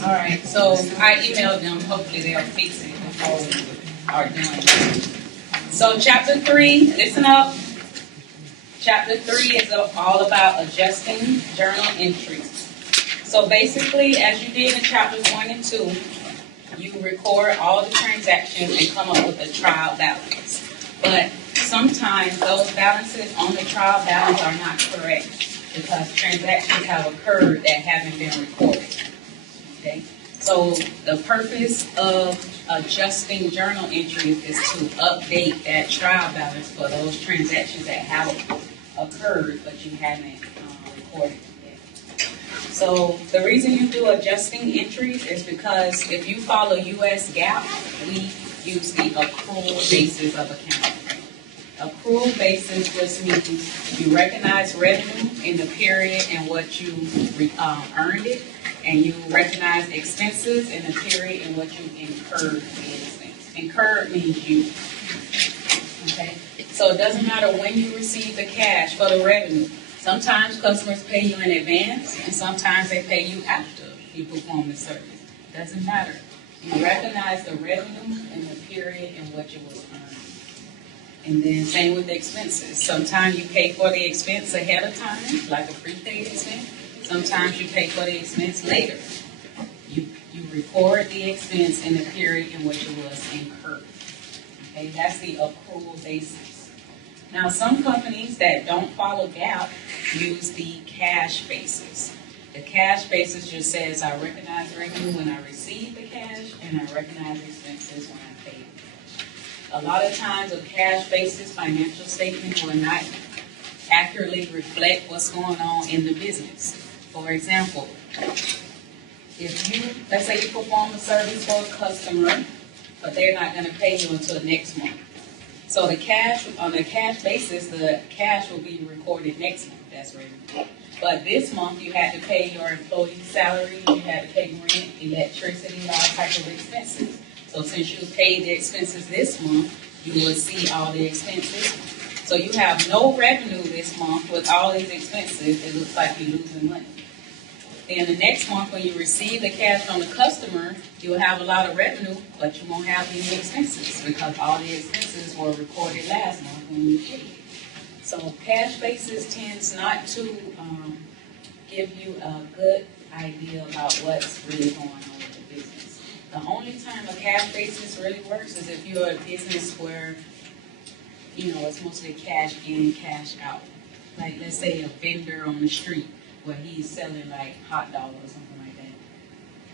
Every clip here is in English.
All right, so I emailed them. Hopefully they'll fix it before we are doing it. So chapter 3, listen up. Chapter 3 is all about adjusting journal entries. So basically, as you did in chapters 1 and 2, you record all the transactions and come up with a trial balance. But sometimes those balances on the trial balance are not correct because transactions have occurred that haven't been recorded. Okay? So the purpose of adjusting journal entries is to update that trial balance for those transactions that have occurred but you haven't recorded yet. So the reason you do adjusting entries is because if you follow U.S. GAAP, we use the accrual basis of accounting. Accrual basis just means you recognize revenue in the period in what you earned it, and you recognize expenses in the period in what you incurred the expense. Incurred means you. Okay? So it doesn't matter when you receive the cash for the revenue. Sometimes customers pay you in advance, and sometimes they pay you after you perform the service. It doesn't matter. You recognize the revenue in the period in which it was earned. And then same with the expenses. Sometimes you pay for the expense ahead of time, like a prepaid expense. Sometimes you pay for the expense later. You record the expense in the period in which it was incurred. Okay, that's the accrual basis. Now, some companies that don't follow GAAP use the cash basis. The cash basis just says I recognize revenue when I receive the cash, and I recognize expenses when I pay the cash. A lot of times, a cash basis financial statement will not accurately reflect what's going on in the business. For example, if you, let's say you perform a service for a customer, but they're not going to pay you until next month. So the cash, on the cash basis, the cash will be recorded next month. That's revenue. But this month, you had to pay your employee's salary, you had to pay rent, electricity, all types of expenses. So since you paid the expenses this month, you will see all the expenses. So you have no revenue this month with all these expenses. It looks like you're losing money. Then the next month, when you receive the cash from the customer, you'll have a lot of revenue, but you won't have any expenses because all the expenses were recorded last month when you paid. So cash basis tends not to give you a good idea about what's really going on with the business. The only time a cash basis really works is if you're a business where, you know, it's mostly cash in, cash out. Like, let's say a vendor on the street where he's selling like hot dogs or something like that.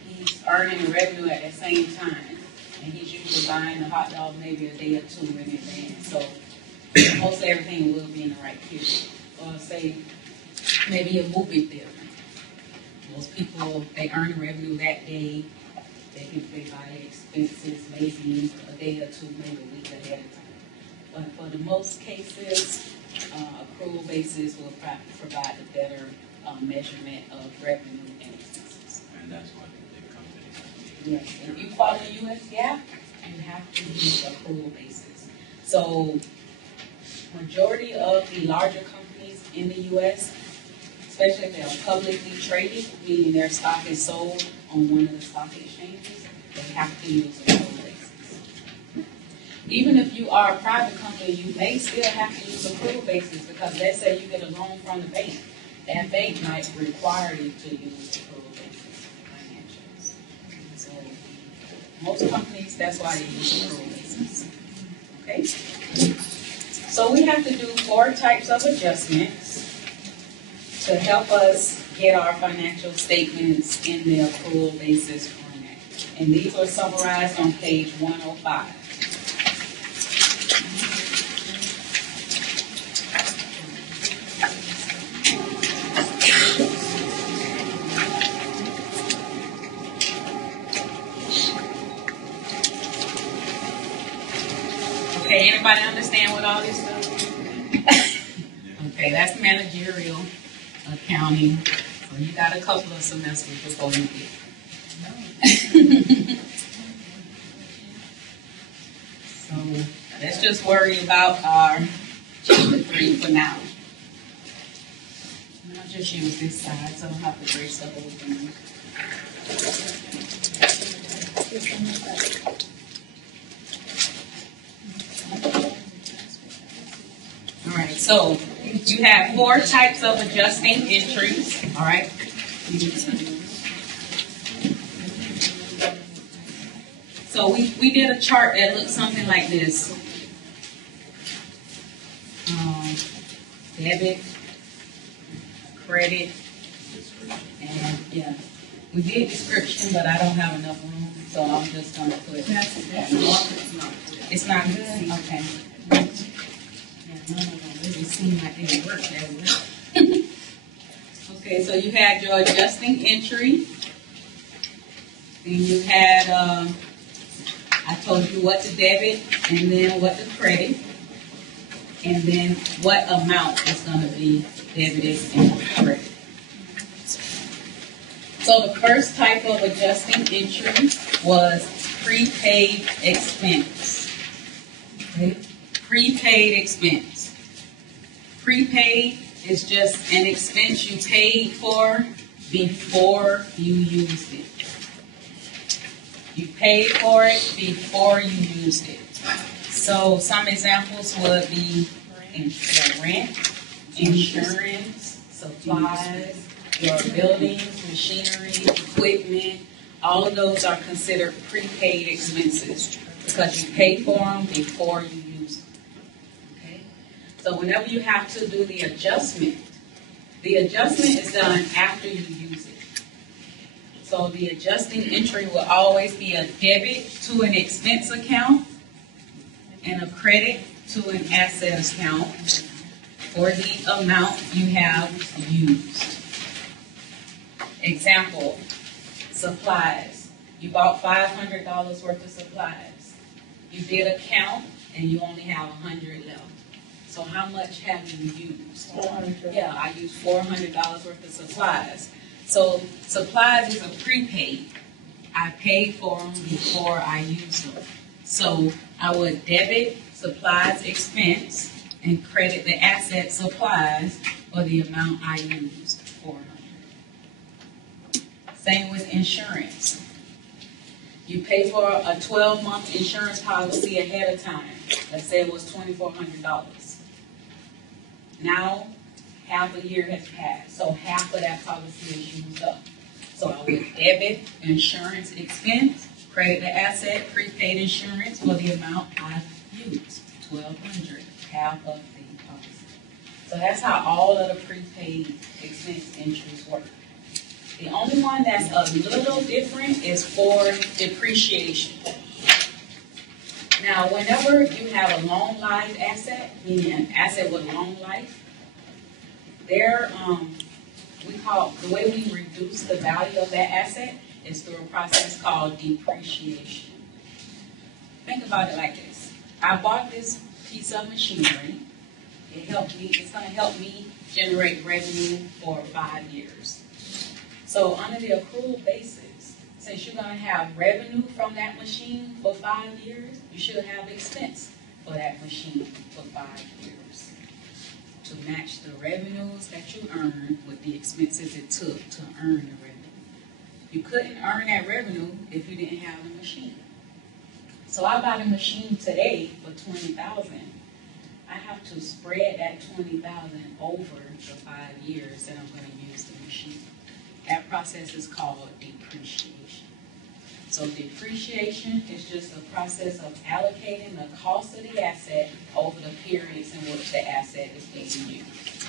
He's earning revenue at the same time, and he's usually buying the hot dog maybe a day or two in advance. So most everything will be in the right period. Or say maybe a movie theater. Most people, they earn revenue that day. They can pay by their expenses maybe a day or two, maybe a week ahead of time. But for the most cases, accrual basis will provide a better measurement of revenue and expenses. And that's what the big companies have. Yes. If you follow U.S. GAAP, you have to use accrual basis. So majority of the larger companies in the U.S., especially if they are publicly traded, meaning their stock is sold on one of the stock exchanges, they have to use accrual basis. Even if you are a private company, you may still have to use accrual basis because let's say you get a loan from the bank. That bank might require you to use accrual basis financials. So most companies, that's why they use accrual basis. Okay? So we have to do 4 types of adjustments to help us get our financial statements in the accrual basis format. And these are summarized on page 105. Okay, anybody understand what all this stuff? Okay, that's managerial accounting. So you got a couple of semesters before you get. So let's just worry about our chapter 3 for now. And I'll just use this side so I don't have to brace the whole thing. All right, so you have 4 types of adjusting entries. All right. So we did a chart that looks something like this. Debit, credit, and yeah. We did description, but I don't have enough room, so I'm just going to put it. It's not good? Okay. Yeah, none of them really seem like they work that well. Okay, so you had your adjusting entry. Then you had, I told you what to debit, and then what to credit, and then what amount is going to be debited and credited. So the first type of adjusting entry was prepaid expense. Okay? Prepaid expense. Prepaid is just an expense you paid for before you used it. You paid for it before you used it. So some examples would be rent, insurance, supplies, your buildings, machinery, equipment. All of those are considered prepaid expenses because you pay for them before you use them. Okay? So whenever you have to do the adjustment is done after you use it. So the adjusting entry will always be a debit to an expense account and a credit to an asset account for the amount you have used. Example, supplies. You bought $500 worth of supplies. You did a count and you only have 100 left. So how much have you used? 400. Yeah, I used $400 worth of supplies. So supplies is a prepaid. I paid for them before I used them. So I would debit supplies expense and credit the asset supplies for the amount I used, 400. Same with insurance. You pay for a 12-month insurance policy ahead of time. Let's say it was $2,400. Now, half a year has passed, so half of that policy is used up. So I would debit insurance expense, credit the asset, prepaid insurance for the amount I've used, $1,200, half of the policy. So that's how all of the prepaid expense entries work. The only one that's a little different is for depreciation. Now, whenever you have a long life asset, meaning an asset with long life, the way we reduce the value of that asset is through a process called depreciation. Think about it like this. I bought this piece of machinery. It's going to help me generate revenue for 5 years. So under the accrual basis, since you're going to have revenue from that machine for 5 years, you should have expense for that machine for 5 years to match the revenues that you earned with the expenses it took to earn the revenue. You couldn't earn that revenue if you didn't have the machine. So I buy the machine today for $20,000. I have to spread that $20,000 over the 5 years that I'm going to use the machine. That process is called depreciation. So depreciation is just a process of allocating the cost of the asset over the periods in which the asset is being used.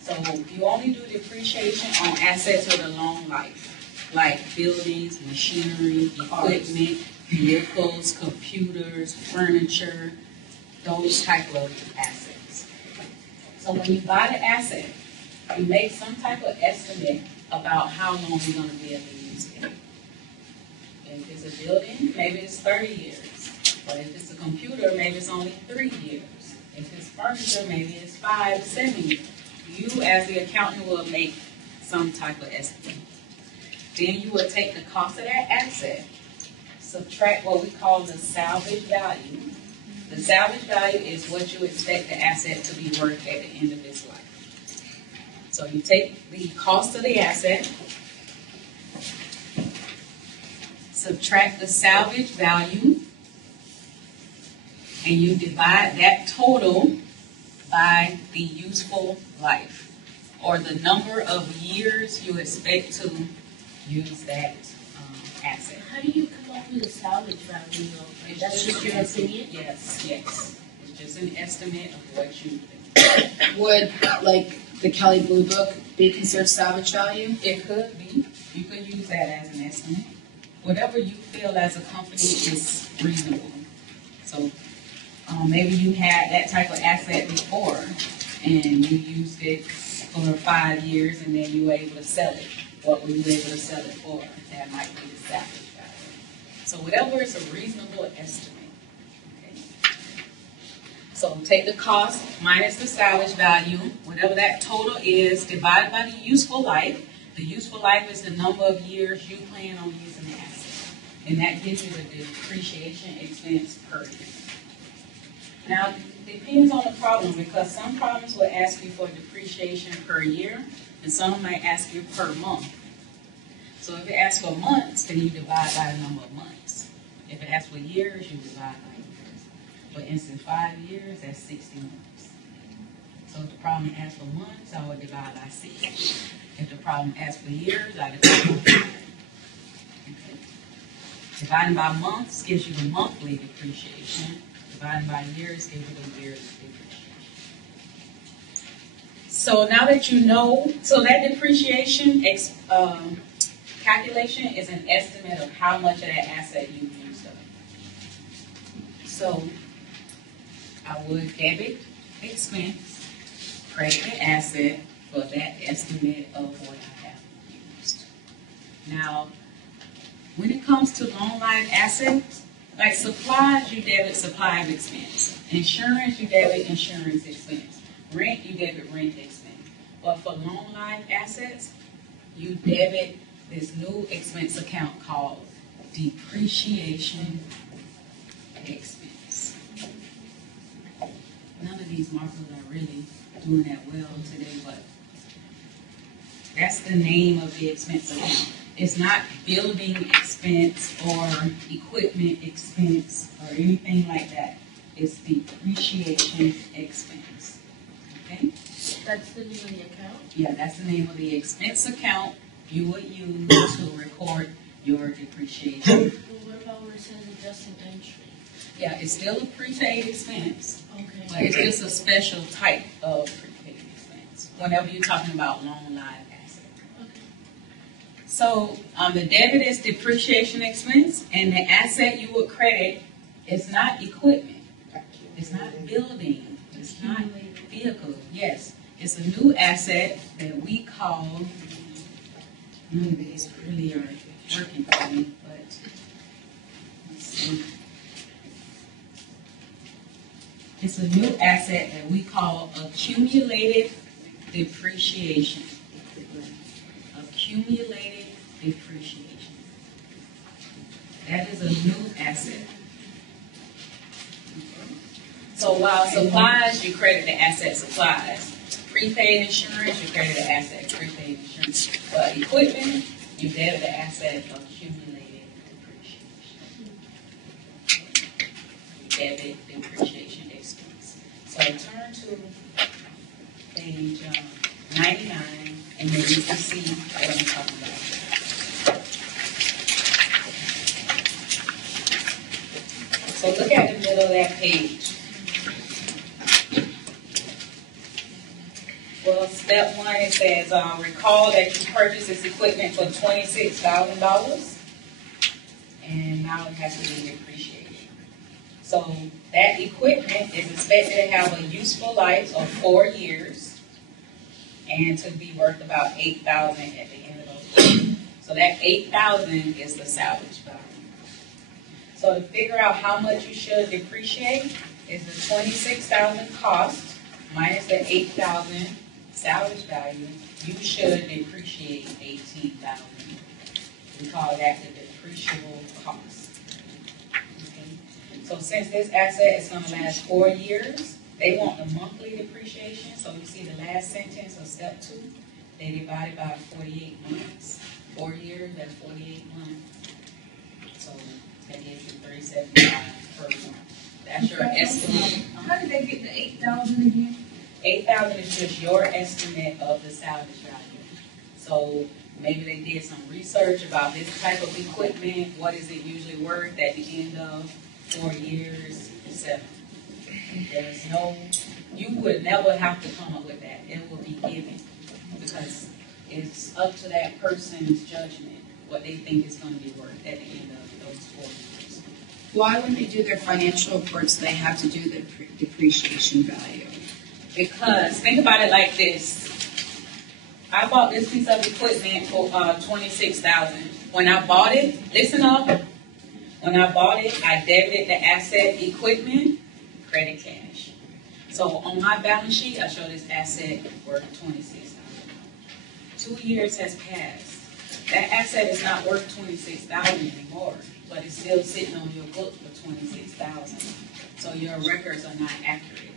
So you only do depreciation on assets with a long life, like buildings, machinery, equipment, vehicles, computers, furniture, those type of assets. So when you buy the asset, you make some type of estimate about how long you're going to be able to use it. If it's a building, maybe it's 30 years. But if it's a computer, maybe it's only 3 years. If it's furniture, maybe it's 5, 7 years. You, as the accountant, will make some type of estimate. Then you will take the cost of that asset, subtract what we call the salvage value. The salvage value is what you expect the asset to be worth at the end of its life. So you take the cost of the asset, subtract the salvage value, and you divide that total by the useful life, or the number of years you expect to use that asset. How do you come up with a salvage value? That's just your opinion? Yes. It's just an estimate of what you think. Would, like, the Kelly Blue Book be considered salvage value? It could be. You could use that as an estimate. Whatever you feel as a company is reasonable. So maybe you had that type of asset before and you used it for 5 years and then you were able to sell it. What were you able to sell it for? That might be the salvage value. So whatever is a reasonable estimate. Okay? So take the cost minus the salvage value, whatever that total is, divided by the useful life. The useful life is the number of years you plan on using the asset. And that gives you the depreciation expense per year. Now, it depends on the problem, because some problems will ask you for depreciation per year, and some might ask you per month. So if it asks for months, then you divide by the number of months. If it asks for years, you divide by years. For instance, 5 years, that's 60 months. So if the problem asks for months, I would divide by 60. If the problem asks for years, I divide by 5. Okay. Dividing by months gives you the monthly depreciation. Dividing by years gives you the yearly depreciation. So now that you know, so that depreciation calculation is an estimate of how much of that asset you've used up. So I would debit expense, credit the asset for that estimate of what I have used. Now, when it comes to long life assets, like supplies, you debit supplies expense. Insurance, you debit insurance expense. Rent, you debit rent expense. But for long life assets, you debit this new expense account called depreciation expense. None of these markers are really doing that well today, but that's the name of the expense account. It's not building expense or equipment expense or anything like that. It's depreciation expense. Okay? That's the name of the account? Yeah, that's the name of the expense account you would use to record your depreciation. Well, what about where it says adjusting entry? Yeah, it's still a prepaid expense, Okay. but it's just a special type of prepaid expense whenever you're talking about long live assets. Okay. So the debit is depreciation expense, and the asset you would credit is not equipment. It's not building. It's not vehicle. Yes, it's a new asset that we call, none of these really are working for me, but let's see. It's a new asset that we call accumulated depreciation. Accumulated depreciation. That is a new asset. So while supplies, you credit the asset supplies. Prepaid insurance, you credit the asset prepaid insurance. But equipment, you debit the asset accumulated depreciation. Debit depreciation expense. So turn to page 99, and then you can see what I'm talking about. So look at the middle of that page. Well, step 1, it says, recall that you purchased this equipment for $26,000, and now it has to be depreciated. So that equipment is expected to have a useful life of 4 years, and to be worth about $8,000 at the end of those years. So that $8,000 is the salvage value. So to figure out how much you should depreciate is the $26,000 cost minus the $8,000 salvage value. You should depreciate $18,000. We call that the depreciable cost. Okay. So since this asset is going to last 4 years, they want the monthly depreciation. So you see the last sentence of step 2, they divide it by 48 months. 4 years, that's 48 months. So that gives you $375 per month. That's your estimate. How did they get the 8,000 again? 8,000 is just your estimate of the salvage value. So maybe they did some research about this type of equipment. What is it usually worth at the end of 4 years, etc. There's no, you would never have to come up with that. It will be given because it's up to that person's judgment what they think is going to be worth at the end of those 4 years. Why, when they do their financial reports, they have to do the depreciation value? Because think about it like this. I bought this piece of equipment for $26,000. When I bought it, listen up. When I bought it, I debited the asset equipment, credit cash. So on my balance sheet, I show this asset worth $26,000. 2 years has passed. That asset is not worth $26,000 anymore, but it's still sitting on your book for $26,000. So your records are not accurate.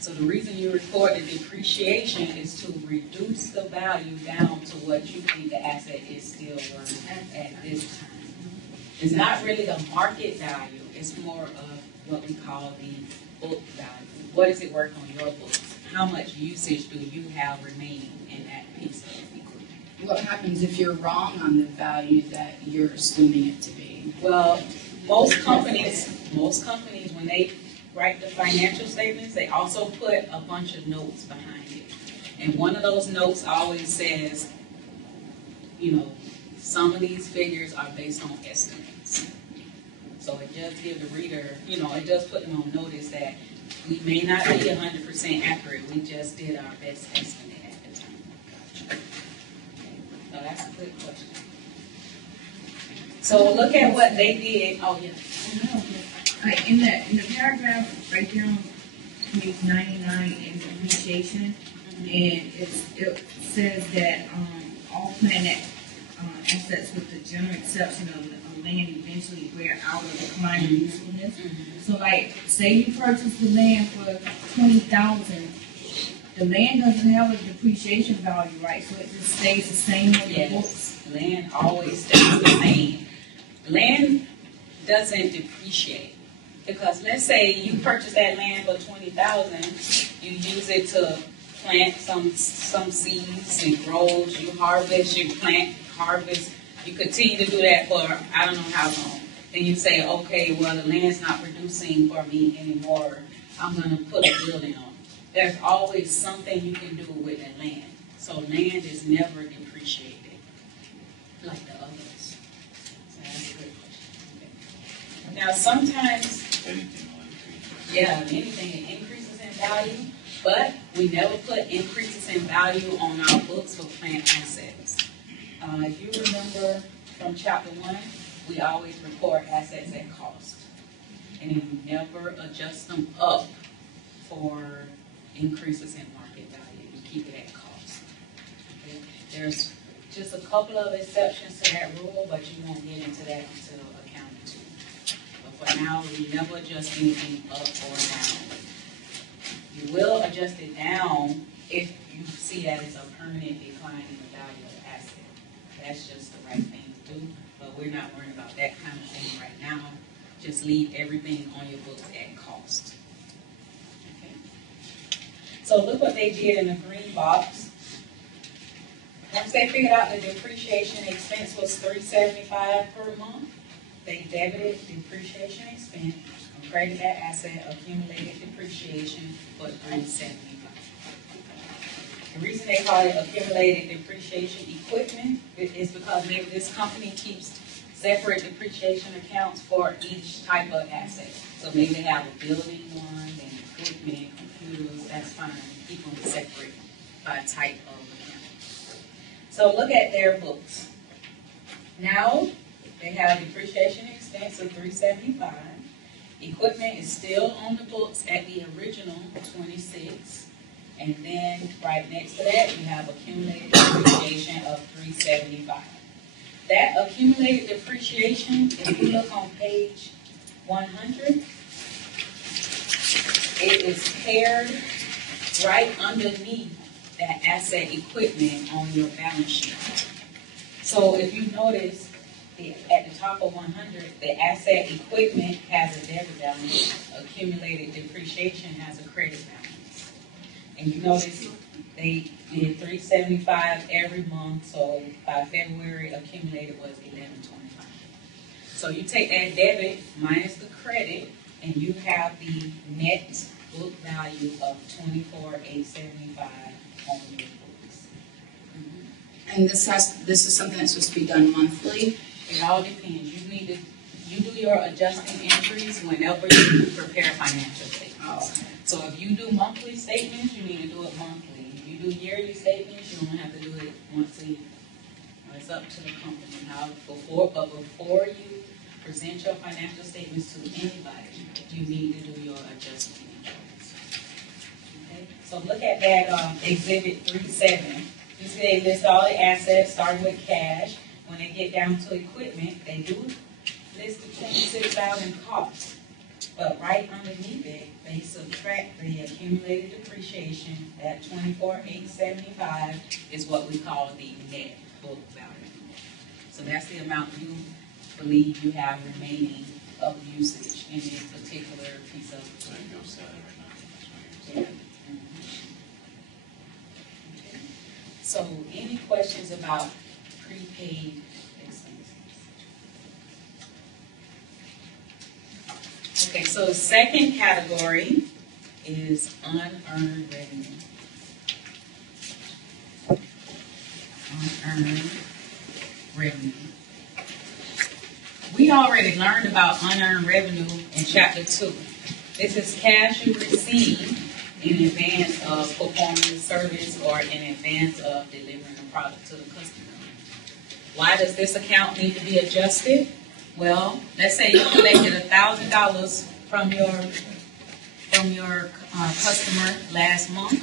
So the reason you record the depreciation is to reduce the value down to what you think the asset is still worth at this time. It's not really the market value, it's more of what we call the book value. What is it worth on your books? How much usage do you have remaining in that piece of equipment? What happens if you're wrong on the value that you're assuming it to be? Well, most companies, when they write the financial statements, they also put a bunch of notes behind it. And one of those notes always says, some of these figures are based on estimates. So it does give the reader, it does put them on notice that we may not be 100% accurate. We just did our best estimate at the time. Okay. So that's a good question. So look at what they did. Oh, yeah. Like in the paragraph right there on page 99 in depreciation, and it says that all planned assets with the general exception of land eventually wear out or decline in usefulness. So like, say you purchase the land for $20,000, the land doesn't have a depreciation value, right? So it just stays the same on the books. Land always stays the same. Land doesn't depreciate. Because let's say you purchase that land for $20,000, you use it to plant some seeds and grows, you harvest, you plant, harvest, you continue to do that for I don't know how long. Then you say, okay, well the land's not producing for me anymore. I'm going to put a building on. There's always something you can do with the land. So land is never depreciated like the others. So that's a good question. Okay. Now sometimes anything it increases in value, but we never put increases in value on our books for plant assets. If you remember from chapter 1, we always report assets at cost. And if you never adjust them up for increases in market value, you keep it at cost. Okay? There's just a couple of exceptions to that rule, but you won't get into that until accounting 2. But for now, we never adjust anything up or down. You will adjust it down if you see that it's a permanent decline in the value of the asset. That's just the right thing to do, but we're not worrying about that kind of thing right now. Just leave everything on your books at cost. Okay. So look what they did in the green box. Once they figured out the depreciation expense was $375 per month, they debited depreciation expense and credited that asset accumulated depreciation for $375. The reason they call it accumulated depreciation equipment is because maybe this company keeps separate depreciation accounts for each type of asset. So maybe they have a building one, and equipment, computers, that's fine. Keep them separate by type of account. So look at their books. Now they have depreciation expense of $375. Equipment is still on the books at the original $26. And then right next to that, we have accumulated depreciation of $375. That accumulated depreciation, if you look on page 100, it is paired right underneath that asset equipment on your balance sheet. So if you notice, at the top of 100, the asset equipment has a debit balance, accumulated depreciation has a credit balance. And you notice they did $375 every month, so by February, accumulated was $1125. So you take that debit minus the credit, and you have the net book value of $24,875 on your books. And this is something that's supposed to be done monthly. It all depends. You do your adjusting entries whenever you prepare financial statements. Oh. So if you do monthly statements, you need to do it monthly. If you do yearly statements, you don't have to do it once a year. It's up to the company. Now, before you present your financial statements to anybody, you need to do your adjusting entries. Okay? So look at that Exhibit 3.7. You see they list all the assets, starting with cash. When they get down to equipment, they do list the $26,000 cost. But right underneath it, they subtract the accumulated depreciation. That $24,875 is what we call the net book value. So that's the amount you believe you have remaining of usage in this particular piece of So you go sell it yeah. right now. Okay. So any questions about prepaid expenses? Okay, so the second category is unearned revenue. Unearned revenue. We already learned about unearned revenue in Chapter 2. This is cash you receive in advance of performing the service or in advance of delivering a product to the customer. Why does this account need to be adjusted? Well, let's say you collected $1,000 from your customer last month.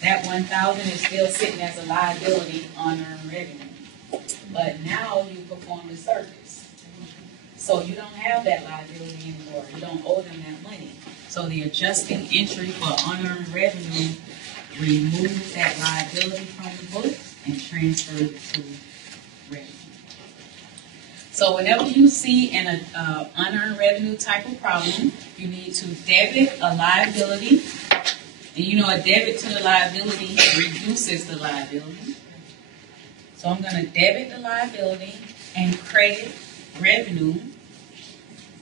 That $1,000 is still sitting as a liability on unearned revenue. But now you perform the service. So you don't have that liability anymore. You don't owe them that money. So the adjusting entry for unearned revenue removes that liability from the books and transfers it to revenue. So whenever you see an unearned revenue type of problem, you need to debit a liability. And you know a debit to the liability reduces the liability. So I'm going to debit the liability and credit revenue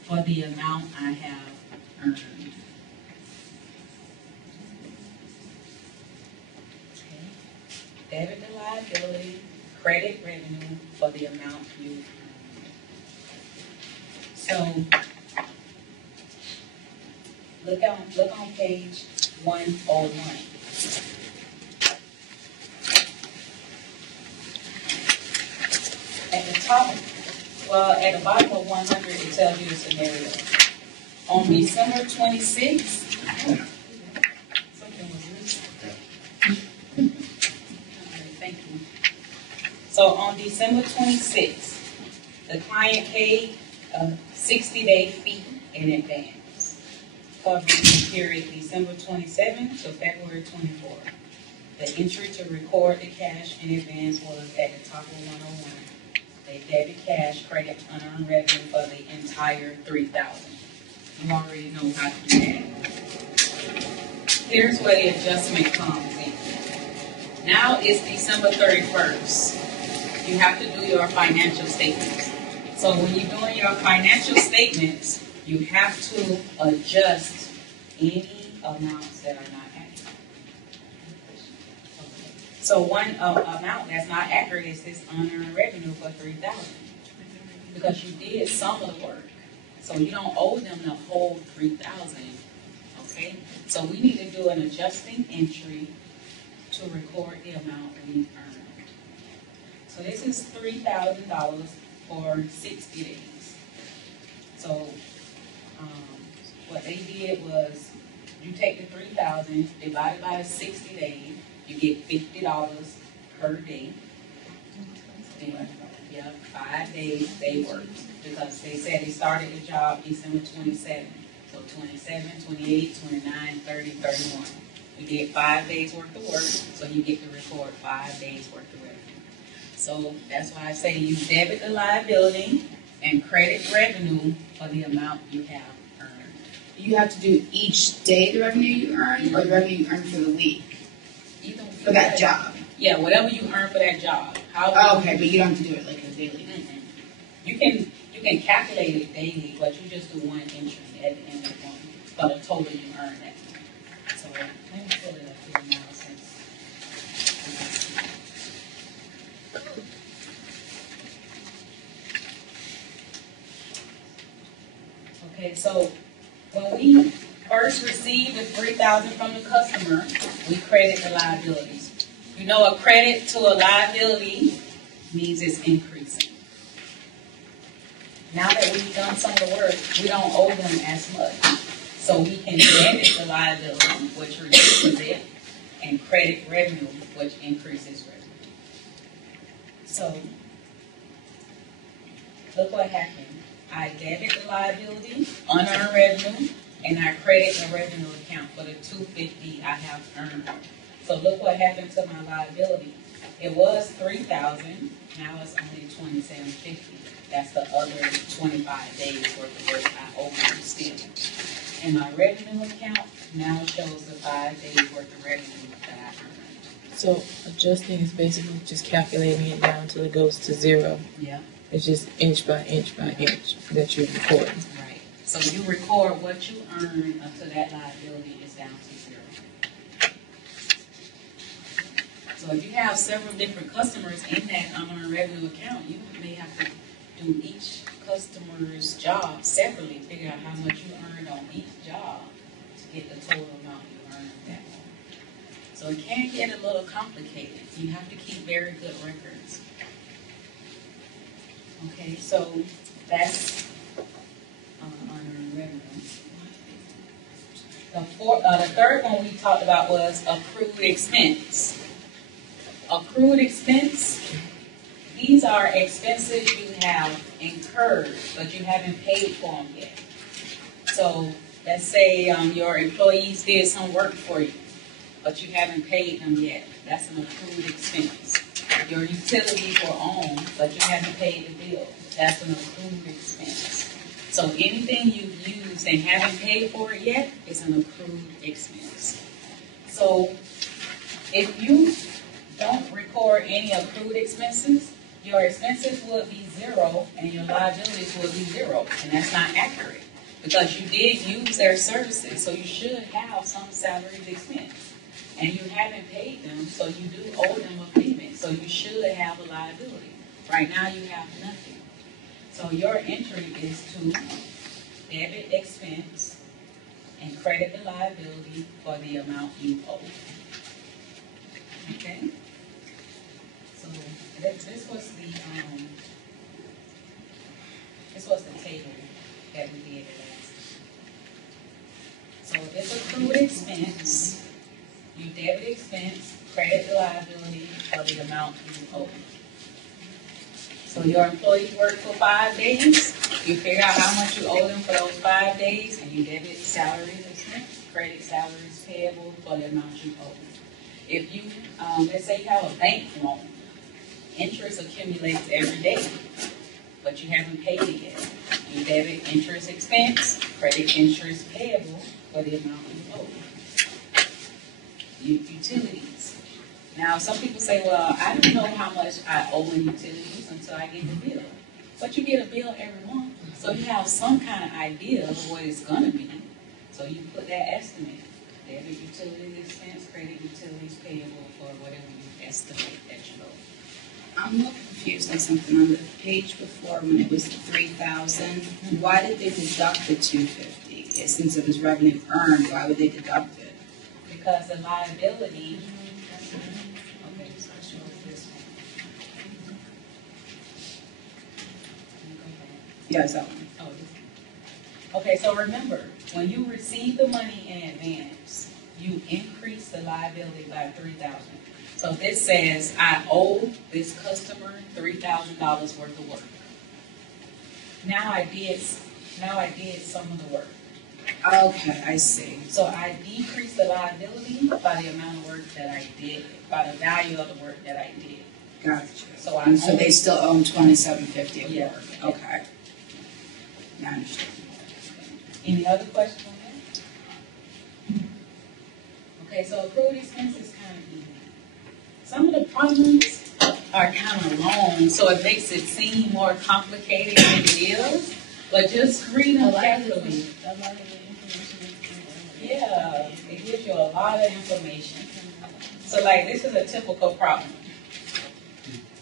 for the amount I have earned. Okay. Debit the liability, credit revenue for the amount you earned. So look on page 101. At the top, at the bottom of 100, it tells you the scenario. On December 26th, something was missing. Thank you. So on December 26th, the client paid a 60-day fee in advance, covering the period December 27th to February 24th. The entry to record the cash in advance was at the top of 101. They debit cash, credit unearned revenue for the entire $3,000. You already know how to do that. Here's where the adjustment comes in. Now it's December 31st. You have to do your financial statements. So when you're doing your financial statements, you have to adjust any amounts that are not accurate. So one amount that's not accurate is this unearned revenue for $3,000, because you did some of the work, so you don't owe them the whole $3,000. Okay, so we need to do an adjusting entry to record the amount we earned. So this is $3,000 for 60 days. So what they did was, you take the $3,000 divided by the 60 days. You get $50 per day. And, 5 days they worked, because they said they started the job December 27th. So 27, 28, 29, 30, 31. You get 5 days worth of work, so you get to record 5 days worth of revenue. So that's why I say you debit the liability and credit revenue for the amount you have earned. You have to do each day the revenue you earn, or the revenue you earn for the week Either for that job. Yeah, whatever you earn for that job. Oh, okay, but you don't have to do it like a daily. You can calculate it daily, but you just do one entry at the end of the month for the total you earn that month. So let me pull it up here now since. Okay, so when we first received the $3,000 from the customer, we credit the liabilities. You know, a credit to a liability means it's increasing. Now that we've done some of the work, we don't owe them as much. So we can debit the liability, which reduces it, and credit revenue, which increases revenue. So, look what happened. I debit the liability, unearned revenue, and I credit the revenue account for the $250 I have earned. So look what happened to my liability. It was $3,000, now it's only $2,750. That's the other 25 days worth of work I owe them still. And my revenue account now shows the 5 days worth of revenue that I earned. So adjusting is basically just calculating it down until it goes to zero. Yeah. It's just inch by inch by inch that you're recording. Right. So you record what you earn until that liability is down to zero. So if you have several different customers in that unearned revenue account, you may have to do each customer's job separately, figure out how much you earned on each job to get the total amount you earned that month. So it can get a little complicated. You have to keep very good records. Okay, so that's unearned revenue. The third one we talked about was accrued expense. Accrued expense, these are expenses you have incurred, but you haven't paid for them yet. So let's say your employees did some work for you, but you haven't paid them yet. That's an accrued expense. Your utilities were on, but you haven't paid the bill. That's an accrued expense. So anything you've used and haven't paid for it yet is an accrued expense. So if you don't record any accrued expenses, your expenses will be zero and your liabilities will be zero. And that's not accurate because you did use their services, so you should have some salaries expense. And you haven't paid them, so you do owe them a payment. So you should have a liability. Right now you have nothing. So your entry is to debit expense and credit the liability for the amount you owe. Okay? So this was the table that we did last. So it's accrued expense. You debit expense, credit the liability for the amount you owe. So your employees work for 5 days. You figure out how much you owe them for those 5 days, and you debit salaries expense, credit salaries payable for the amount you owe. If you, let's say you have a bank loan, interest accumulates every day, but you haven't paid it yet. You debit interest expense, credit interest payable for the amount you owe. Utilities. Now, some people say, well, I don't know how much I owe in utilities until I get the bill. But you get a bill every month, so you have some kind of idea of what it's going to be. So you put that estimate. Debit utilities expense, credit utilities payable for whatever you estimate that you owe. I'm a little confused on something on the page before when it was 3,000. Why did they deduct the 250? Since it was revenue earned, why would they deduct it? Because the liability, okay, so it shows this one. Yes, that one. Oh, this one. Okay, so remember, when you receive the money in advance, you increase the liability by $3,000. So this says, I owe this customer $3,000 worth of work. Now I did some of the work. Okay, I see. So I decreased the liability by the amount of work that I did, by the value of the work that I did. Gotcha. So I And so only- they still own $27.50 a Yeah. work. Okay. Now I understand. Any other questions on that? Okay, so accrued expenses kind of easy. Some of the problems are kind of long, so it makes it seem more complicated than it is. But just read them carefully. Yeah, it gives you a lot of information. So like this is a typical problem.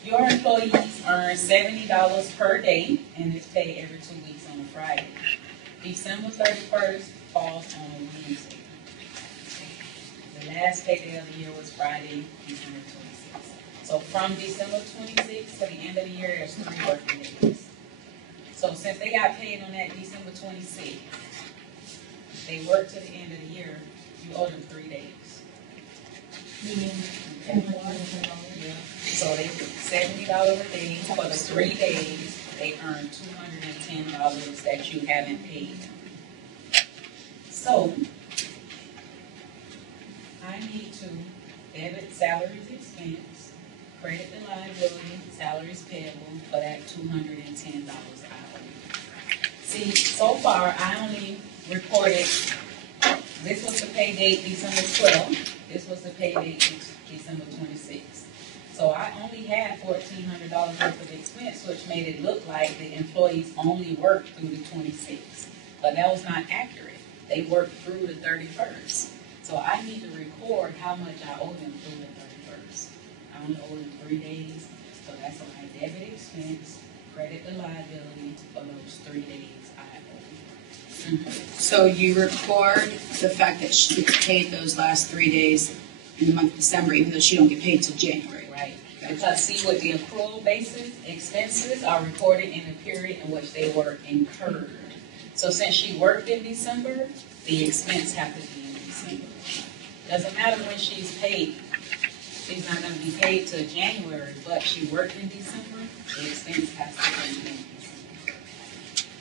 Your employees earn $70 per day and it's paid every 2 weeks on a Friday. December 31st falls on a Wednesday. The last payday of the year was Friday, December 26th. So from December 26th to the end of the year, there's 3 working days. So since they got paid on that December 26th, they work to the end of the year, you owe them 3 days. So they get $70 a day for the 3 days. They earn $210 that you haven't paid them. So I need to debit salaries expense, credit the liability, salaries payable for that $210 hourly. See, so far I only reported, this was the pay date December 12th, this was the pay date December 26th. So I only had $1,400 worth of expense, which made it look like the employees only worked through the 26th. But that was not accurate. They worked through the 31st. So I need to record how much I owe them through the 31st. I only owe them 3 days. So that's why I debit expense, credit the liability for those 3 days I owe. So you record the fact that she gets paid those last 3 days in the month of December, even though she don't get paid till January. Right. Because see, with the accrual basis, expenses are recorded in the period in which they were incurred. So since she worked in December, the expense has to be in December. Doesn't matter when she's paid. She's not going to be paid till January, but she worked in December, the expense has to be in December.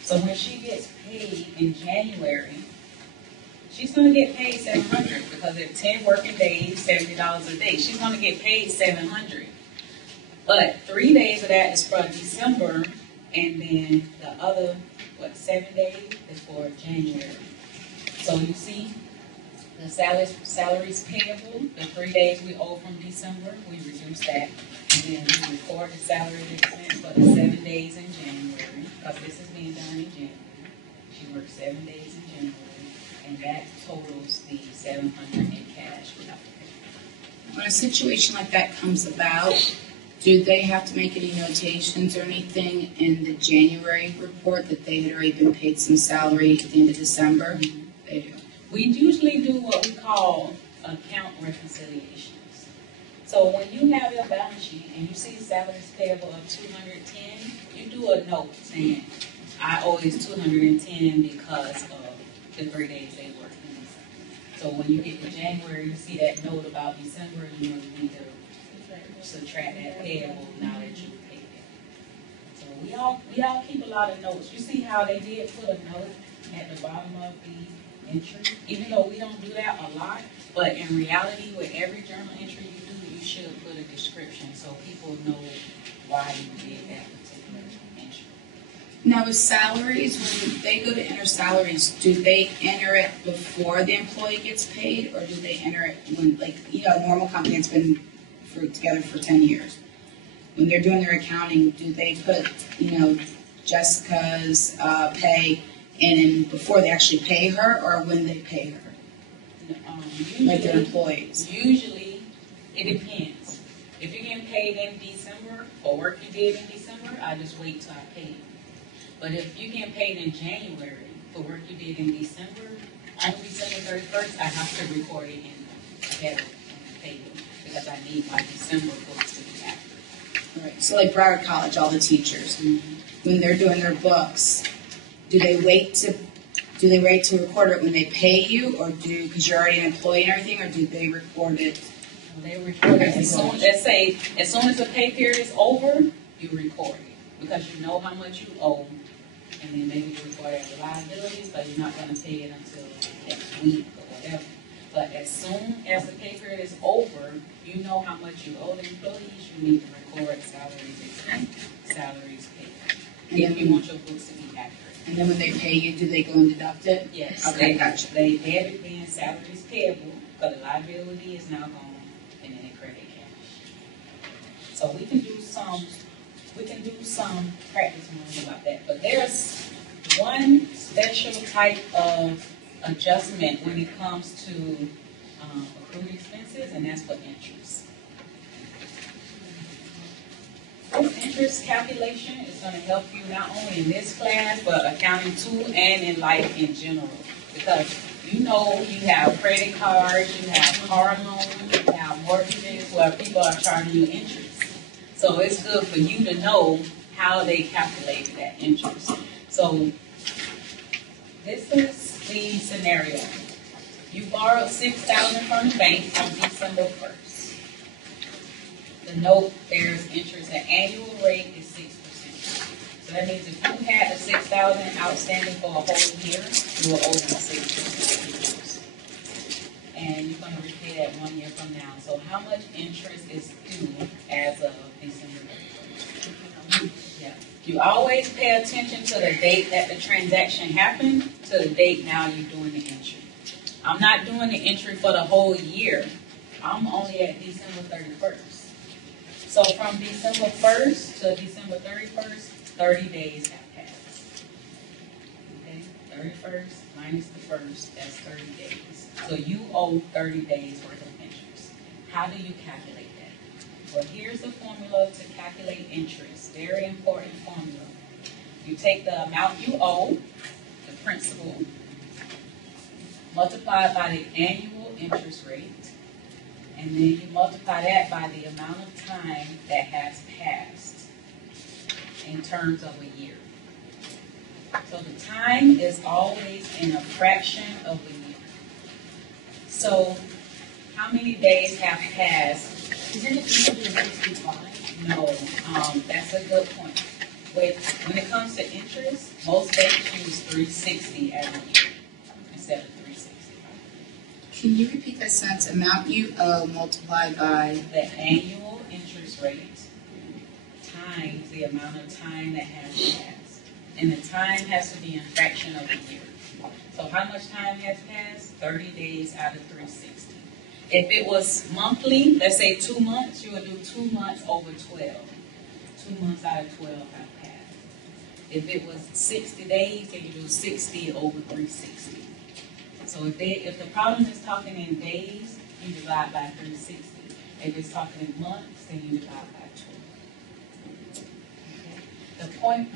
So when she gets paid in January, she's going to get paid $700 because it's 10 working days, $70 a day. She's going to get paid $700. But 3 days of that is for December, and then the other, 7 days is for January. So you see, the salaries payable, the 3 days we owe from December, we reduce that. And then we record the salary expense for the 7 days in January, because this is being done in January. She worked 7 days in January, and that totals the $700 in cash we have to pay. When a situation like that comes about, do they have to make any notations or anything in the January report that they had already been paid some salary at the end of December? They do. We usually do what we call account reconciliations. So when you have your balance sheet and you see salaries payable of $210, you do a note saying, I owe this $210 because of the 3 days they worked in December. So when you get to January, you see that note about December, you know you need to subtract that payable now that you paid it. So we all keep a lot of notes. You see how they did put a note at the bottom of the entry, even though we don't do that a lot, but in reality, with every journal entry you do, you should put a description so people know why you did that particular entry. Now with salaries, when they go to enter salaries, do they enter it before the employee gets paid, or do they enter it when, like, a normal company that's been together for 10 years? When they're doing their accounting, do they put, Jessica's pay in before they actually pay her, or when they pay her? Like their employees? Usually, it depends. If you're getting paid in December for work you did in December, I just wait till I pay you. But if you're getting paid in January for work you did in December, on December 31st, I have to record it in ahead and pay you because I need my December books to be accurate. Right. So like Broward College, all the teachers, when they're doing their books, do they wait to record it when they pay you, or because you're already an employee and everything, or do they record it? They record it as soon as the pay period is over, you record it because you know how much you owe, and then maybe you record it as liabilities, but you're not going to pay it until next week or whatever. But as soon as the pay period is over, you know how much you owe the employees, you need to record salaries expense, salaries paid. If you want your books to be accurate. And then when they pay you, do they go and deduct it? Yes. Okay, gotcha. They debit then salaries payable, but the liability is now gone, and then they credit cash. So we can do some practice moves about that. But there's one special type of adjustment when it comes to accrued expenses, and that's for interest. This interest calculation is going to help you not only in this class, but accounting too, and in life in general. Because you know you have credit cards, you have car loans, you have mortgages where people are charging you interest. So it's good for you to know how they calculate that interest. So this is the scenario. You borrowed $6,000 from the bank on December 1st. The note bears interest. The annual rate is 6%. So that means if you had the $6,000 outstanding for a whole year, you will owe them 6% interest. And you're going to repay that 1 year from now. So how much interest is due as of December 31st? Yeah. You always pay attention to the date that the transaction happened to the date now you're doing the entry. I'm not doing the entry for the whole year. I'm only at December 31st. So from December 1st to December 31st, 30 days have passed. Okay, 31st minus the 1st, that's 30 days. So you owe 30 days worth of interest. How do you calculate that? Well, here's the formula to calculate interest. Very important formula. You take the amount you owe, the principal, multiplied by the annual interest rate, and then you multiply that by the amount of time that has passed in terms of a year. So the time is always in a fraction of a year. So how many days have passed? Isn't it usually 65? No, that's a good point. When it comes to interest, most banks use 360 as a year instead of 365. Can you repeat that sentence? Amount you owe multiplied by The annual interest rate times the amount of time that has passed. And the time has to be in fraction of a year. So how much time has passed? 30 days out of 360. If it was monthly, let's say 2 months, you would do 2 months over 12. 2 months out of 12 have passed. If it was 60 days, then you do 60 over 360. So if the problem is talking in days, you divide by 360. If it's talking in months, then you divide by 12. Okay. The point,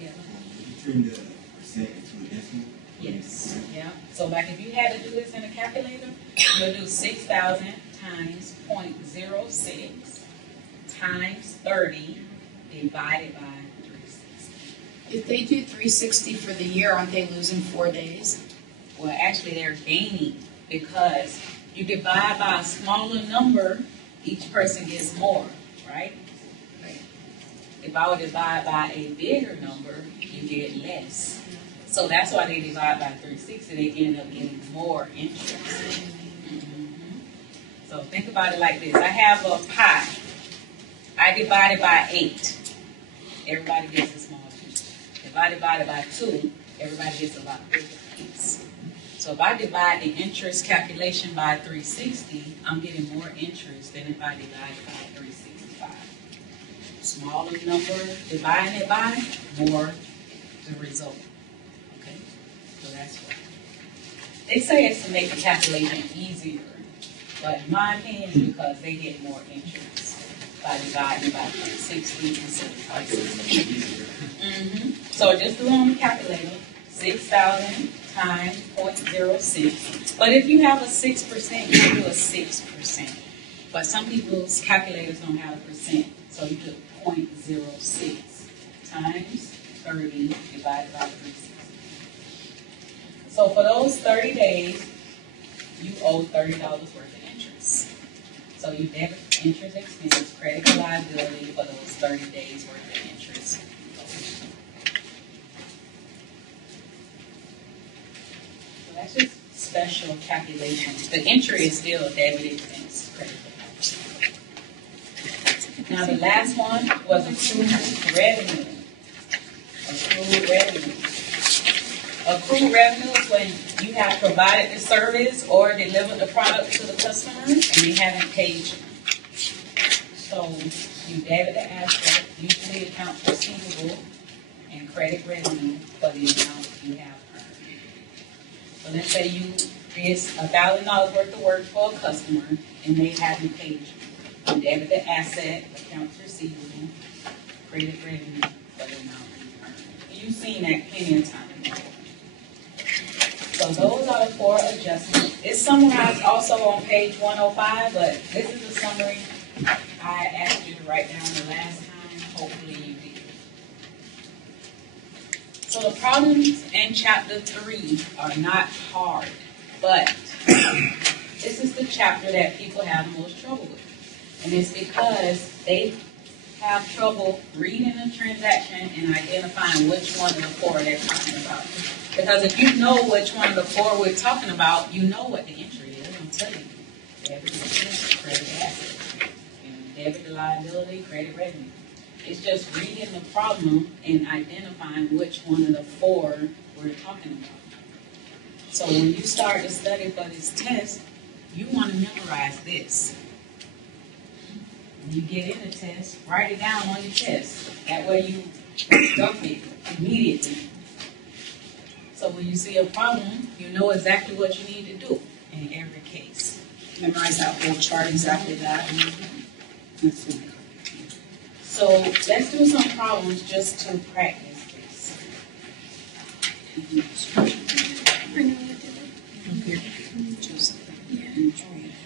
yeah. You turn the percent into a decimal? Yes. Yeah. So like if you had to do this in a calculator, you'll do 6,000 times 0.06 times 30 divided by 360. If they do 360 for the year, aren't they losing 4 days? Well, actually, they're gaining because you divide by a smaller number, each person gets more, right? Right. If I would divide by a bigger number, you get less. So that's why they divide by 360. They end up getting more interest. Mm-hmm. So think about it like this. I have a pie. I divide it by 8. Everybody gets a small piece. If I divide it by 2, everybody gets a lot bigger piece. So if I divide the interest calculation by 360, I'm getting more interest than if I divide it by 365. Smaller number dividing it by, more the result. Okay? So that's what. They say it's to make the calculation easier, but in my opinion, it's because they get more interest by dividing by 360 instead of 560. Mm-hmm. So just do it on the calculator. 6,000 times 0.06. But if you have a 6%, you do a 6%. But some people's calculators don't have a percent. So you do 0.06 times 30 divided by 360. So for those 30 days, you owe $30 worth of interest. So you debit interest expense, credit or liability for those 30 days worth of interest. That's just special calculation. The entry is still debit expense credit. Now the last one was accrued revenue. Accrued revenue. Accrued revenue is when you have provided the service or delivered the product to the customer and they haven't paid you. So you debit the asset, usually accounts receivable, and credit revenue for the amount you have earned. So let's say you did $1,000 worth of work for a customer and they haven't paid you. You debit the asset, accounts receivable, credit revenue for the amount you earned. You've seen that plenty of times before. So those are the 4 adjustments. It's summarized also on page 105, but this is a summary I asked you to write down the last time. Hopefully you did. So the problems in chapter 3 are not hard, but this is the chapter that people have the most trouble with. And it's because they have trouble reading a transaction and identifying which one of the 4 they're talking about. Because if you know which one of the 4 we're talking about, you know what the entry is. I'm telling you. Debit expense, credit asset. Debit the liability, credit revenue. It's just reading the problem and identifying which one of the 4 we're talking about. So when you start to study for this test, you want to memorize this. When you get in the test, write it down on your test. That way you dump it immediately. So when you see a problem, you know exactly what you need to do in every case. Memorize that whole chart, exactly that. So let's do some problems just to practice this.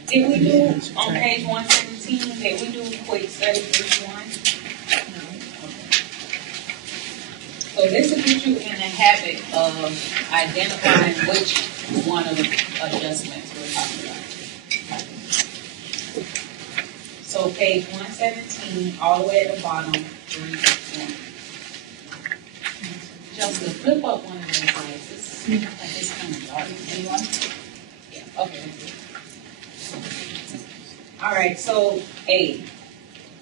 Did we do on page 117, did we do quick study 3-1? So this will get you in the habit of identifying which one of the adjustments we're talking about. So page 117, all the way at the bottom, 3-1. Jessica, flip up one of those slides. It's kind of dark. Anyone? Yeah, okay. All right, so A,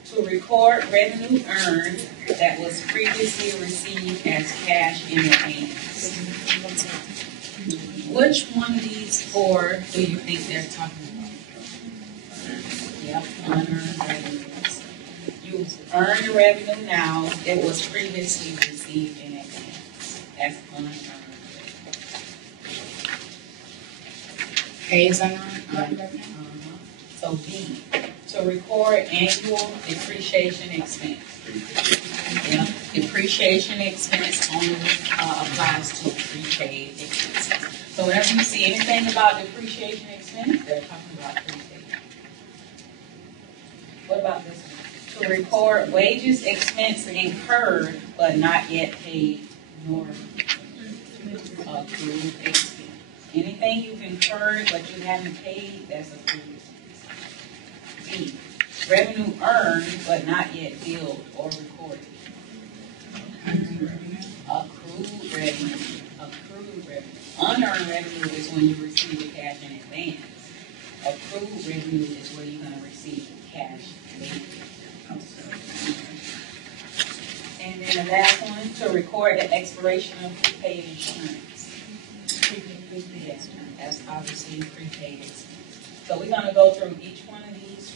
to record revenue earned that was previously received as cash in advance. Which one of these 4 do you think they're talking about? Yep, unearned revenue. You earn the revenue now, it was previously received in advance. That's unearned revenue. A is unearned revenue. So B, to record annual depreciation expense. Yeah, depreciation expense only applies to prepaid expenses. So whenever you see anything about depreciation expense, they're talking about prepaid. What about this one? To record wages expense incurred but not yet paid, nor accrued expense. Anything you've incurred but you haven't paid, that's accrued expense. B, revenue earned but not yet billed or recorded. Accrued revenue. Accrued revenue. Unearned revenue is when you receive the cash in advance. Accrued revenue is where you're going to receive the cash later. And then the last one, to record the expiration of prepaid insurance. Yes, that's obviously prepaid expense. So we're going to go through each one of these.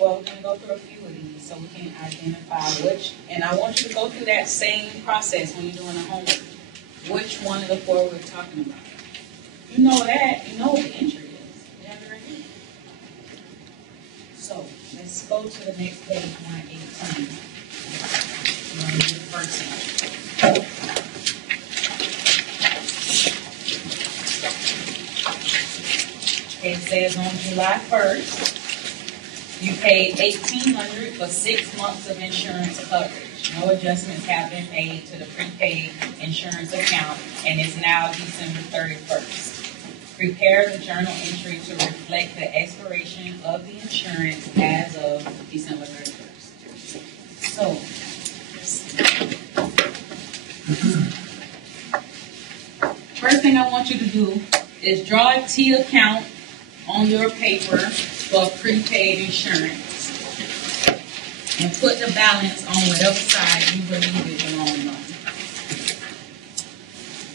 Well, we're going to go through a few of these so we can identify which. And I want you to go through that same process when you're doing the homework. Which one of the 4 we're talking about. You know that. You know what the entry is. You have it right here. So let's go to the next page, 118. We're going to do the first one. It says on July 1st, you paid $1,800 for 6 months of insurance coverage. No adjustments have been made to the prepaid insurance account, and it's now December 31st. Prepare the journal entry to reflect the expiration of the insurance as of December 31st. So, first thing I want you to do is draw a T account on your paper for prepaid insurance and put the balance on whatever side you believe it belongs on.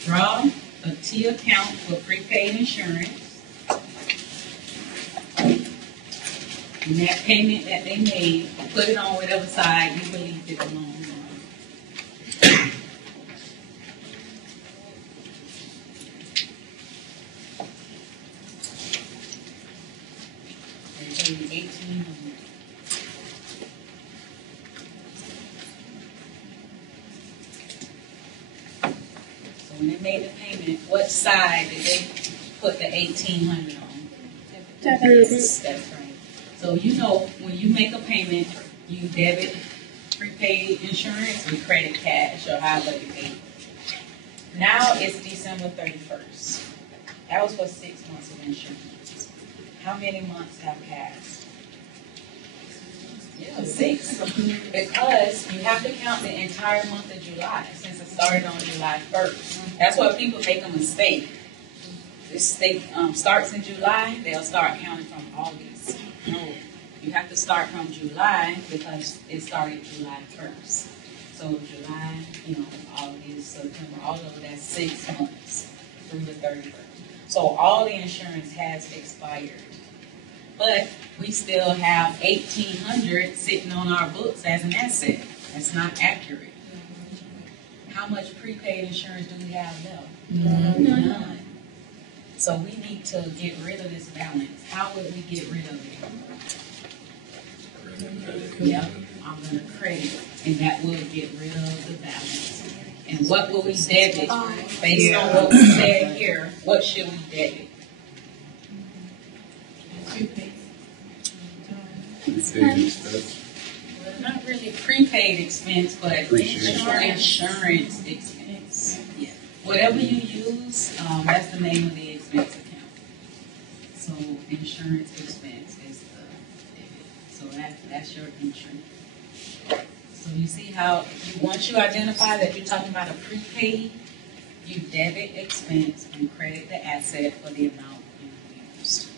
Draw a T account for prepaid insurance. And that payment that they made, put it on whatever side you believe it belongs on. They paid $1,800. So when they made the payment, what side did they put the $1,800 on? That's right. So you know when you make a payment, you debit prepaid insurance or credit cash or however you pay. Now it's December 31st. That was for 6 months of insurance. How many months have passed? Yeah, 6. Because you have to count the entire month of July since it started on July 1st. That's why people make a mistake. This starts in July, they'll start counting from August. No, you have to start from July because it started July 1st. So July, August, September, all of that's 6 months through the 31st. So all the insurance has expired. But we still have $1,800 sitting on our books as an asset. That's not accurate. How much prepaid insurance do we have left? None. So we need to get rid of this balance. How would we get rid of it? Yep, I'm going to credit, and that will get rid of the balance. And what will we debit? Based on what we said here, what should we debit? Not really prepaid expense, but insurance expense. Yeah. Whatever you use, that's the name of the expense account. So insurance expense is the debit. So that's your entry. So you see how once you identify that you're talking about a prepaid, you debit expense and credit the asset for the amount you used.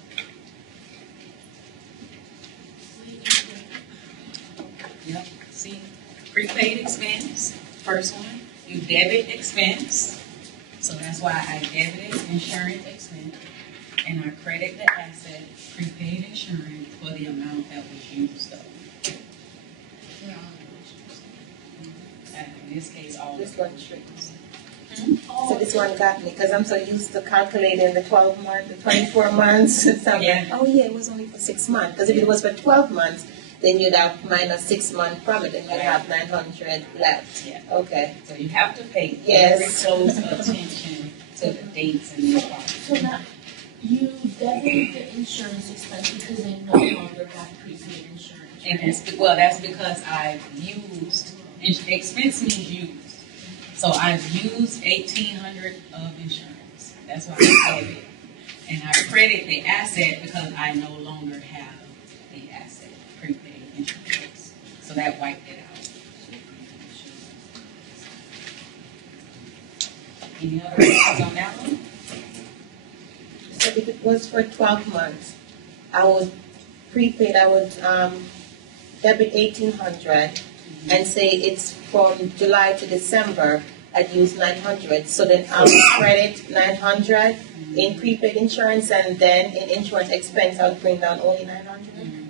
Yep. See, prepaid expense, first one, you debit expense. So that's why I debited insurance expense and I credit the asset, prepaid insurance for the amount that was used up. And in this case, all This one tricks. So this one got me because I'm so used to calculating the 12 months, the 24 months. So I'm like, oh yeah, it was only for 6 months. Because if it was for 12 months, then you'd have minus 6 months from it, and you'd have 900 left. Yeah. Okay. So you have to pay Yes. very close attention to the dates and the policy. So now, you debit the insurance expense because they no longer have prepaid insurance. And that's because I've used, expense means used. So I've used $1,800 of insurance. That's why I debit. And I credit the asset because I no longer have the asset, prepaid insurance. So that wiped it out. Any other questions on that one? So if it was for 12 months, I would debit 1,800 and say it's from July to December, I'd use 900. So then I would credit 900 in prepaid insurance, and then in insurance expense, I would bring down only 900.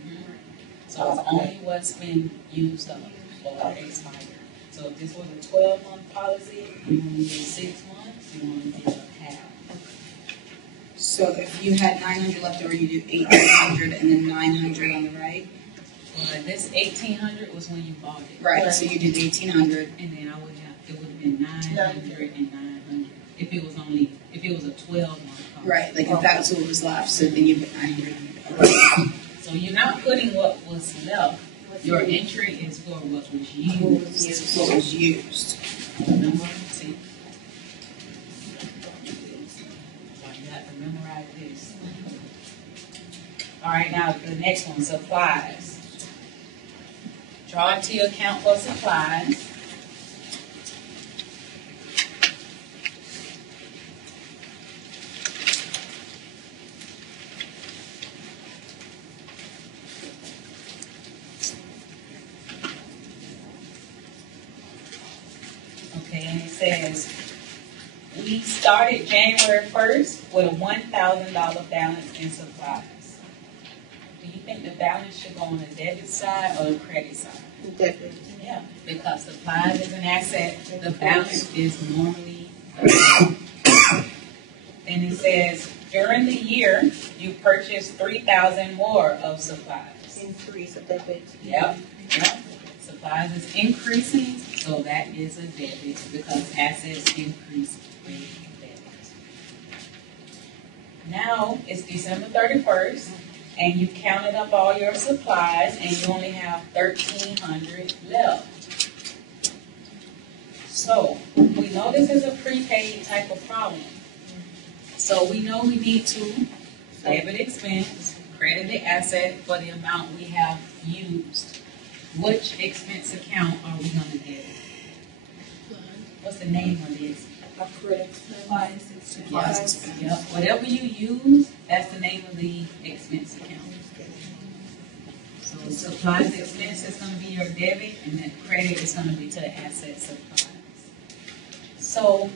So it's only what's been used up or expired. So if this was a 12-month policy, you only did 6 months, you only did half. So if you had 900 left over, you did 1,800 and then 900 on the right? Well, this 1,800 was when you bought it. Right, so you did 1,800. And then it would have been 900 and 900 if it was a 12-month policy. Right, like if that's what was left, so then you put 900 on the So you're not putting what was left. Your entry is for what was used. What was used. Remember? See? So you have to memorize this. All right, now the next one, supplies. Draw a T account for supplies. then it says, we started January 1st with a $1,000 balance in supplies. Do you think the balance should go on the debit side or the credit side? Debit. Yeah, because supplies is an asset, the balance is normally. Then it says, during the year, you purchased 3,000 more of supplies. Increase of debit. Yep. Supplies is increasing, so that is a debit because assets increase with debit. Now it's December 31st, and you counted up all your supplies, and you only have 1,300 left. So we know this is a prepaid type of problem. So we know we need to debit expense, credit the asset for the amount we have used. Which expense account are we going to debit? What's the name of the expense? Accrual. Yes. Yep. Whatever you use, that's the name of the expense account. So supplies expense is going to be your debit, and then credit is going to be to the asset supplies. So,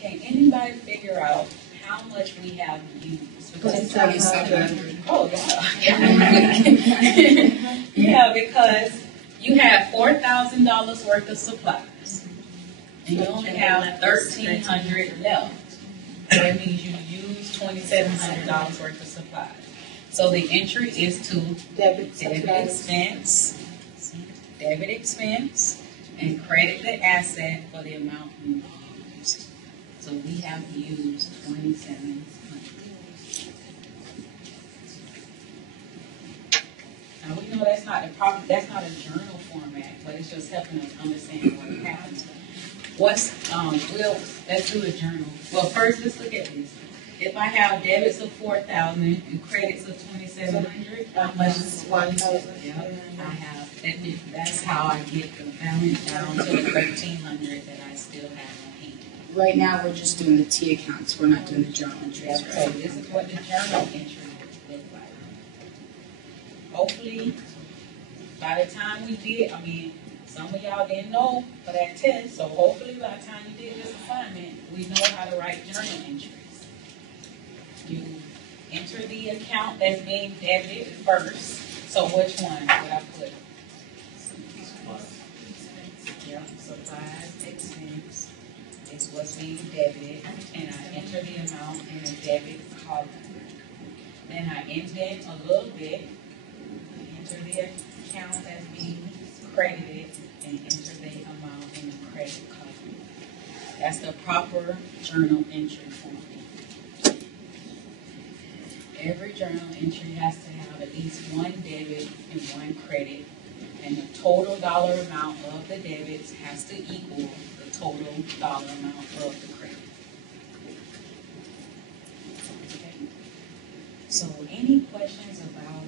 can anybody figure out how much we have used? Because 2,700. oh yeah. Yeah, because you have $4,000 worth of supplies, and you only have 1,300 left. So that means you use $2,700 worth of supplies. So the entry is to Debit expense, and credit the asset for the amount you used. So we have used $2,700. Now we know that's not a journal format, but it's just helping us understand what happened. Let's do a journal. Well, first let's look at this. If I have debits of 4,000 and credits of 2,700, how much is 1,000? Yep, I have. That's how I get the balance down to the 1,300 that I still have on hand. Right now, we're just doing the T accounts. We're not doing the journal entries, Yep, so right? this is what the journal entry look like. Hopefully, by the time we did, some of y'all didn't know for that test, so hopefully by the time you did this assignment, we know how to write journal entries. You enter the account that's being debited first. So which one would I put? Yep, supplies expense is what's being debited, and I enter the amount in the debit column. Then I indent a little bit, enter the account that's being credited, and enter the amount in the credit column. That's the proper journal entry form. Every journal entry has to have at least one debit and one credit, and the total dollar amount of the debits has to equal the total dollar amount of the credit. Okay. So, any questions about,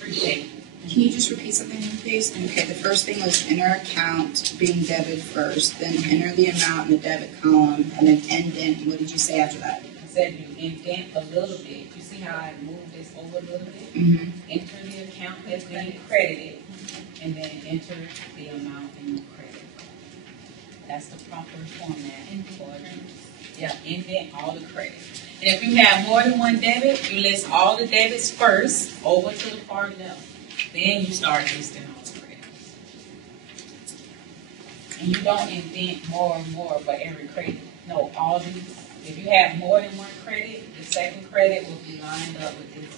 prepaid? Can you just repeat something, please? Okay, the first thing was enter account being debited first, then enter the amount in the debit column, and then indent. What did you say after that? Said you indent a little bit. You see how I moved this over a little bit? Mm-hmm. Enter the account that's being credited, and then enter the amount in the credit. That's the proper format for it. Yeah, indent all the credit. And if you have more than one debit, you list all the debits first over to the far left. Then you start listing all the credits. And you don't indent more and more for every credit. No, all these. If you have more than one credit, the second credit will be lined up with this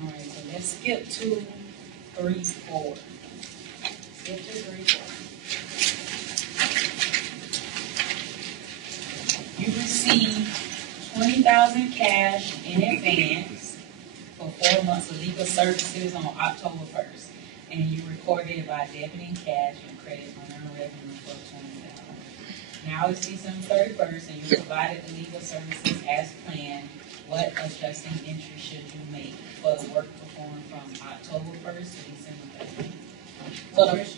one. All right, so let's skip to 3-4. Skip to 3-4. You received $20,000 cash in advance for 4 months of legal services on October 1st, and you recorded it by debiting cash and credit unearned revenue for $20,000. Now it's December 31st, and you provided the legal services as planned. What adjusting entry should you make for the work performed from October 1st to December 31st?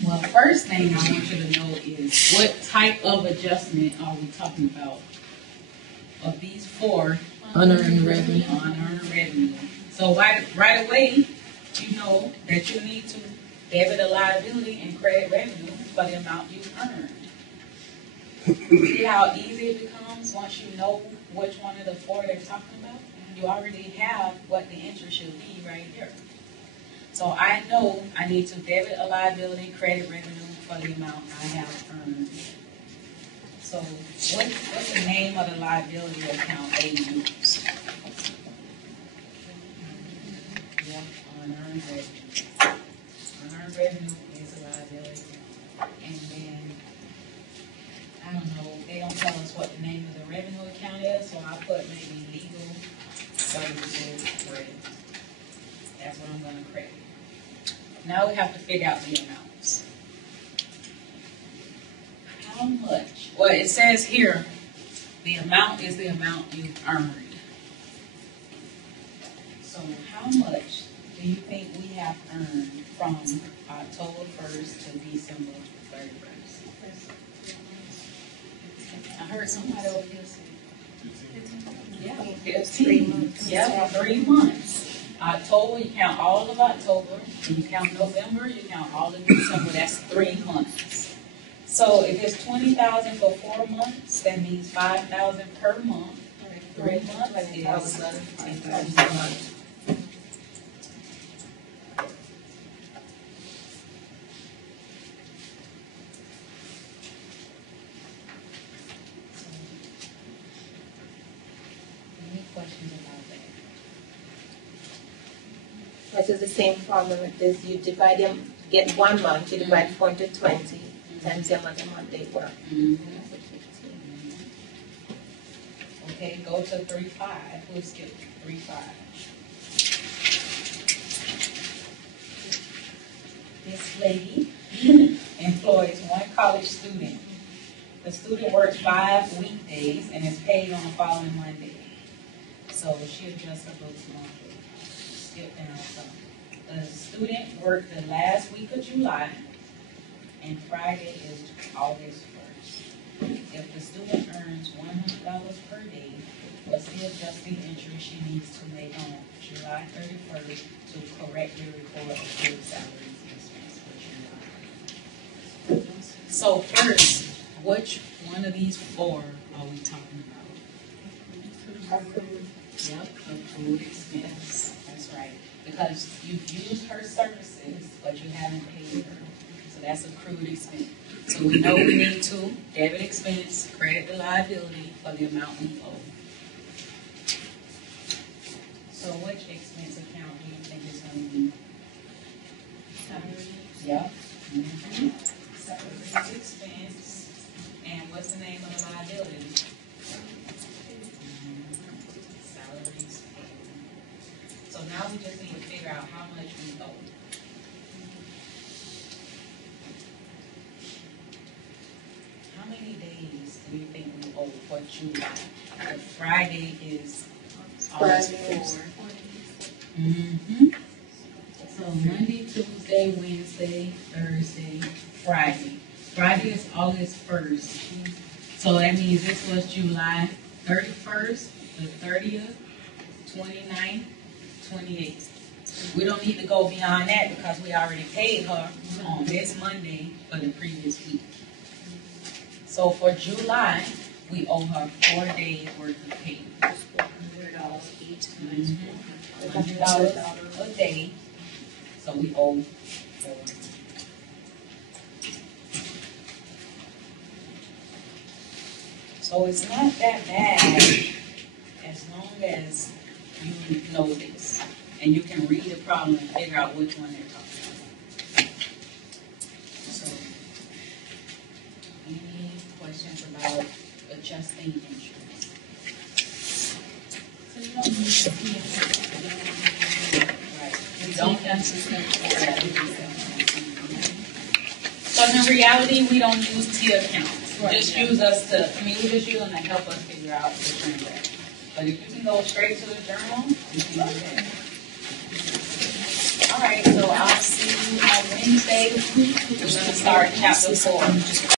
So the first thing I want you to know is what type of adjustment are we talking about? Of these 4, Unearned revenue. unearned revenue. So right away, you know that you need to debit a liability and credit revenue for the amount you earned. See how easy it becomes once you know which one of the four they're talking about? You already have what the interest should be right here. So I know I need to debit a liability, credit revenue for the amount I have earned. So what's the name of the liability account they use? Yeah, unearned revenue. Unearned revenue is a liability. And then, I don't know, they don't tell us what the name of the revenue account is, so I'll put maybe legal services credit. That's what I'm gonna credit. Now we have to figure out the amounts. How much? Well, it says here, the amount is the amount you earned. So how much do you think we have earned from October 1st to December 31st? I heard somebody over here say. Yeah, 15. Yeah, 3 months. October, you count all of October, and you count November, you count all of December, that's 3 months. So if it's $20,000 for 4 months, that means $5,000 per month. 3 months is $10,000 a month. Any questions about that? This is the same formula with this. You divide them, get 1 month, you divide 4 into 20 times the amount of month they work. That's it, 15. Okay, go to 3.5. We'll skip 3.5. This lady employs one college student. The student works 5 weekdays and is paid on the following Monday. So she adjusts her books monthly. Skip down some. The student worked the last week of July, and Friday is August 1st. If the student earns $100 per day, what's the adjusting interest she needs to make on July 31st to correctly record accrued salaries and expenses for July? So first, which one of these 4 are we talking about? Yep, accrued expense. That's right. Because you've used her services, but you haven't paid her. So that's accrued expense. So we know we need to debit expense, credit the liability for the amount we owe. So which expense account do you think is going to be? Yep. Mm-hmm. Salaries expense. And what's the name of the liability? Salaries payable. So now we just need to figure out how much we owe. How many days do you think we owe for July? The Friday is August 4th. Mm-hmm. So Monday, Tuesday, Wednesday, Thursday, Friday. Friday is August 1st. So that means this was July 31st, the 30th, 29th, 28th. We don't need to go beyond that because we already paid her on this Monday for the previous week. So for July, we owe her 4 days worth of pay. $100 each. $100 a day. So we owe 4. So it's not that bad as long as you know this. And you can read the problem and figure out which one they're talking about. So, any questions about adjusting interest? So you don't need to see it. Right. You don't So in reality, we don't use T accounts. Just use us to, we just use them to help us figure out the transaction. But if you can go straight to the journal, you can do that. All right, so I'll see you on Wednesday. We're going to start chapter 4.